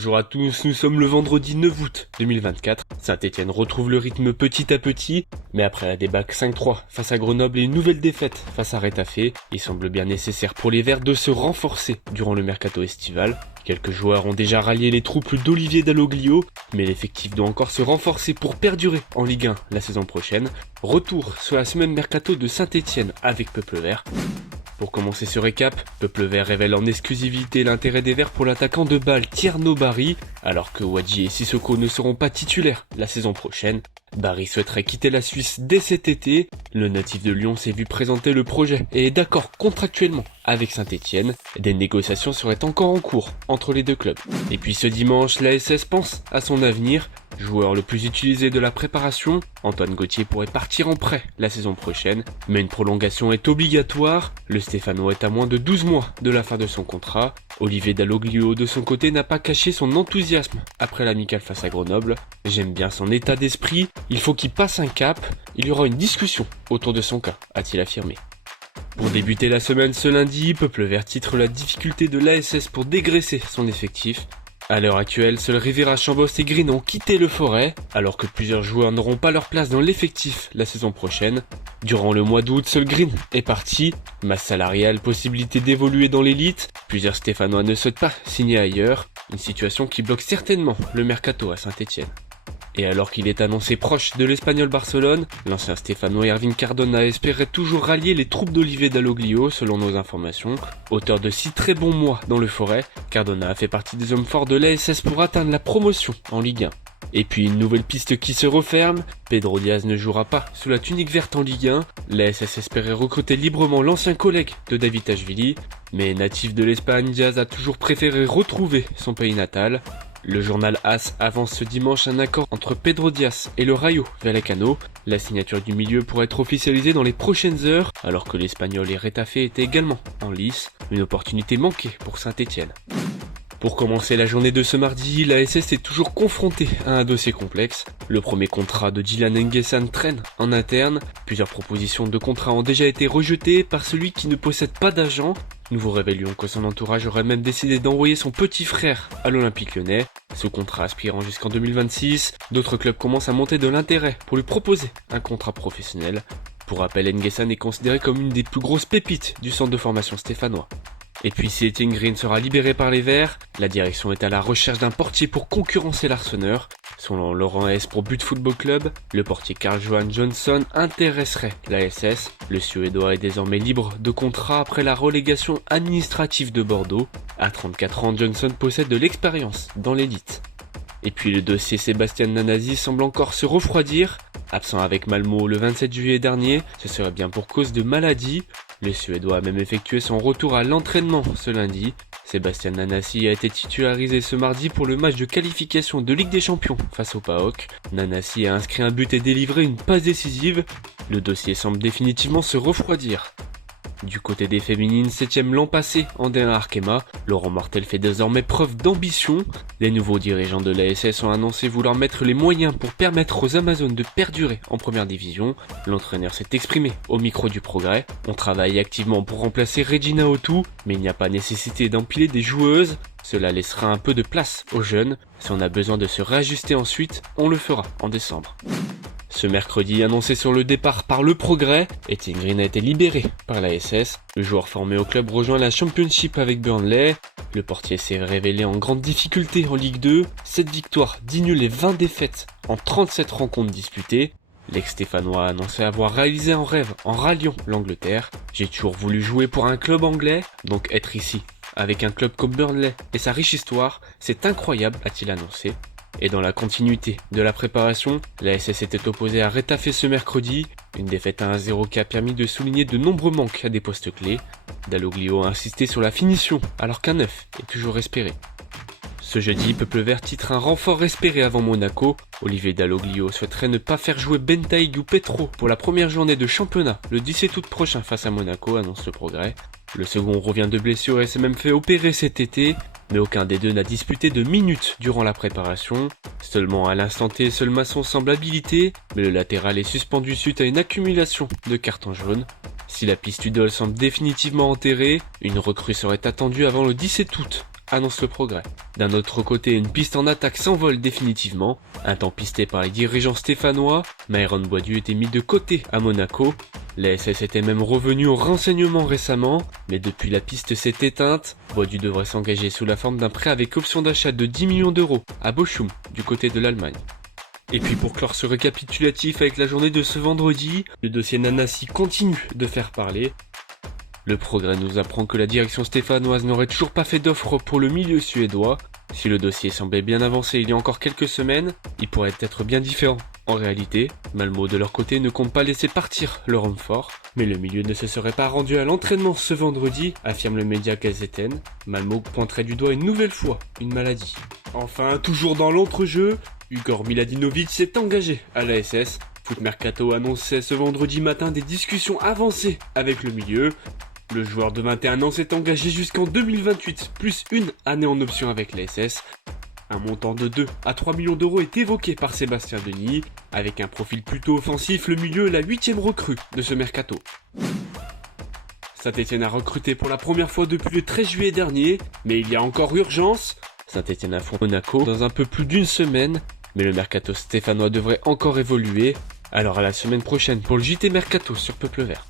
Bonjour à tous, nous sommes le vendredi 9 août 2024. Saint-Etienne retrouve le rythme petit à petit, mais après la débâcle 5-3 face à Grenoble et une nouvelle défaite face à Retafe, il semble bien nécessaire pour les Verts de se renforcer durant le mercato estival. Quelques joueurs ont déjà rallié les troupes d'Olivier Dalloglio, mais l'effectif doit encore se renforcer pour perdurer en Ligue 1 la saison prochaine. Retour sur la semaine mercato de Saint-Etienne avec Peuple Vert. Pour commencer ce récap, Peuple Vert révèle en exclusivité l'intérêt des Verts pour l'attaquant de Bâle Tierno Barry, alors que Wadji et Sissoko ne seront pas titulaires la saison prochaine. Barry souhaiterait quitter la Suisse dès cet été. Le natif de Lyon s'est vu présenter le projet et est d'accord contractuellement avec Saint-Etienne. Des négociations seraient encore en cours entre les deux clubs. Et puis ce dimanche, l'ASS pense à son avenir. Joueur le plus utilisé de la préparation, Antoine Gauthier pourrait partir en prêt la saison prochaine, mais une prolongation est obligatoire. Le Stéphanois est à moins de 12 mois de la fin de son contrat. Olivier Dalloglio de son côté n'a pas caché son enthousiasme après l'amicale face à Grenoble. J'aime bien son état d'esprit, il faut qu'il passe un cap, il y aura une discussion autour de son cas, a-t-il affirmé. Pour débuter la semaine ce lundi, Peuple Vert titre la difficulté de l'ASS pour dégraisser son effectif. À l'heure actuelle, seuls Rivera, Chambos et Green ont quitté le Forêt, alors que plusieurs joueurs n'auront pas leur place dans l'effectif la saison prochaine. Durant le mois d'août, seul Green est parti. Masse salariale, possibilité d'évoluer dans l'élite, plusieurs Stéphanois ne souhaitent pas signer ailleurs, une situation qui bloque certainement le mercato à Saint-Etienne. Et alors qu'il est annoncé proche de l'Espagnol Barcelone, l'ancien Stéphanois Ervin Cardona espérait toujours rallier les troupes d'Olivier Dalloglio selon nos informations. Auteur de 6 très bons mois dans le Forêt, Cardona a fait partie des hommes forts de l'ASS pour atteindre la promotion en Ligue 1. Et puis une nouvelle piste qui se referme, Pedro Diaz ne jouera pas sous la tunique verte en Ligue 1, l'ASS espérait recruter librement l'ancien collègue de David Tachvili, mais natif de l'Espagne, Diaz a toujours préféré retrouver son pays natal. Le journal AS avance ce dimanche un accord entre Pedro Diaz et le Rayo Vallecano. La signature du milieu pourrait être officialisée dans les prochaines heures, alors que l'Espagnol et Retafe étaient également en lice. Une opportunité manquée pour Saint-Etienne. Pour commencer la journée de ce mardi, l'ASS est toujours confrontée à un dossier complexe. Le premier contrat de Dylan Nguessan traîne en interne. Plusieurs propositions de contrat ont déjà été rejetées par celui qui ne possède pas d'agent. Nous vous révélions que son entourage aurait même décidé d'envoyer son petit frère à l'Olympique Lyonnais. Ce contrat aspirant jusqu'en 2026, d'autres clubs commencent à monter de l'intérêt pour lui proposer un contrat professionnel. Pour rappel, Nguessan est considéré comme une des plus grosses pépites du centre de formation stéphanois. Et puis si Etienne Green sera libéré par les Verts, la direction est à la recherche d'un portier pour concurrencer l'Arseneur. Selon Laurent S pour But Football Club, le portier Carl-Johan Johnson intéresserait l'ASS. Le Suédois est désormais libre de contrat après la relégation administrative de Bordeaux. À 34 ans, Johnson possède de l'expérience dans l'élite. Et puis le dossier Sébastien Nanasi semble encore se refroidir. Absent avec Malmo le 27 juillet dernier, ce serait bien pour cause de maladie. Le Suédois a même effectué son retour à l'entraînement ce lundi. Sébastien Nanasi a été titularisé ce mardi pour le match de qualification de Ligue des Champions face au PAOK. Nanasi a inscrit un but et délivré une passe décisive. Le dossier semble définitivement se refroidir. Du côté des féminines, 7ème l'an passé en D1 Arkema, Laurent Martel fait désormais preuve d'ambition. Les nouveaux dirigeants de l'ASS ont annoncé vouloir mettre les moyens pour permettre aux Amazones de perdurer en première division. L'entraîneur s'est exprimé au micro du Progrès. On travaille activement pour remplacer Regina Otu, mais il n'y a pas nécessité d'empiler des joueuses. Cela laissera un peu de place aux jeunes. Si on a besoin de se réajuster ensuite, on le fera en décembre. Ce mercredi, annoncé sur le départ par le Progrès, Etienne Green a été libéré par l'ASS. Le joueur formé au club rejoint la Championship avec Burnley. Le portier s'est révélé en grande difficulté en Ligue 2. 7 victoires, 10 nuls et 20 défaites en 37 rencontres disputées. L'ex-Stéphanois a annoncé avoir réalisé un rêve en ralliant l'Angleterre. J'ai toujours voulu jouer pour un club anglais, donc être ici, avec un club comme Burnley et sa riche histoire, c'est incroyable, a-t-il annoncé. Et dans la continuité de la préparation, la SS était opposée à Retafe ce mercredi, une défaite à 1-0 qui a permis de souligner de nombreux manques à des postes clés. Dalloglio a insisté sur la finition alors qu'un 9 est toujours espéré. Ce jeudi, Peuple Vert titre un renfort espéré avant Monaco. Olivier Dalloglio souhaiterait ne pas faire jouer Bentaïg ou Petro pour la première journée de championnat le 17 août prochain face à Monaco, annonce le Progrès. Le second revient de blessure et s'est même fait opérer cet été, mais aucun des deux n'a disputé de minutes durant la préparation. Seulement à l'instant T, seul Masson semble habilité, mais le latéral est suspendu suite à une accumulation de cartons jaunes. Si la piste Udol semble définitivement enterrée, une recrue serait attendue avant le 17 août annonce le progrès. D'un autre côté, une piste en attaque s'envole définitivement. Un temps pisté par les dirigeants stéphanois, Myron Boidieu était mis de côté à Monaco. La SS était même revenue au renseignement récemment, mais depuis la piste s'est éteinte. Boidieu devrait s'engager sous la forme d'un prêt avec option d'achat de 10 millions d'euros à Bochum, du côté de l'Allemagne. Et puis pour clore ce récapitulatif avec la journée de ce vendredi, le dossier Nanasi continue de faire parler. Le progrès nous apprend que la direction stéphanoise n'aurait toujours pas fait d'offre pour le milieu suédois. Si le dossier semblait bien avancé il y a encore quelques semaines, il pourrait être bien différent. En réalité, Malmö de leur côté ne compte pas laisser partir leur homme fort, mais le milieu ne se serait pas rendu à l'entraînement ce vendredi, affirme le média Gazeten. Malmö pointerait du doigt une nouvelle fois une maladie. Enfin, toujours dans l'entrejeu, Igor Miladinovic s'est engagé à la SS. Foot Mercato annonçait ce vendredi matin des discussions avancées avec le milieu. Le joueur de 21 ans s'est engagé jusqu'en 2028, plus une année en option avec la SS. Un montant de 2 à 3 millions d'euros est évoqué par Sébastien Denis. Avec un profil plutôt offensif, le milieu est la 8e recrue de ce mercato. Saint-Etienne a recruté pour la première fois depuis le 13 juillet dernier, mais il y a encore urgence. Saint-Etienne affronte Monaco dans un peu plus d'une semaine, mais le mercato stéphanois devrait encore évoluer. Alors à la semaine prochaine pour le JT Mercato sur Peuple Vert.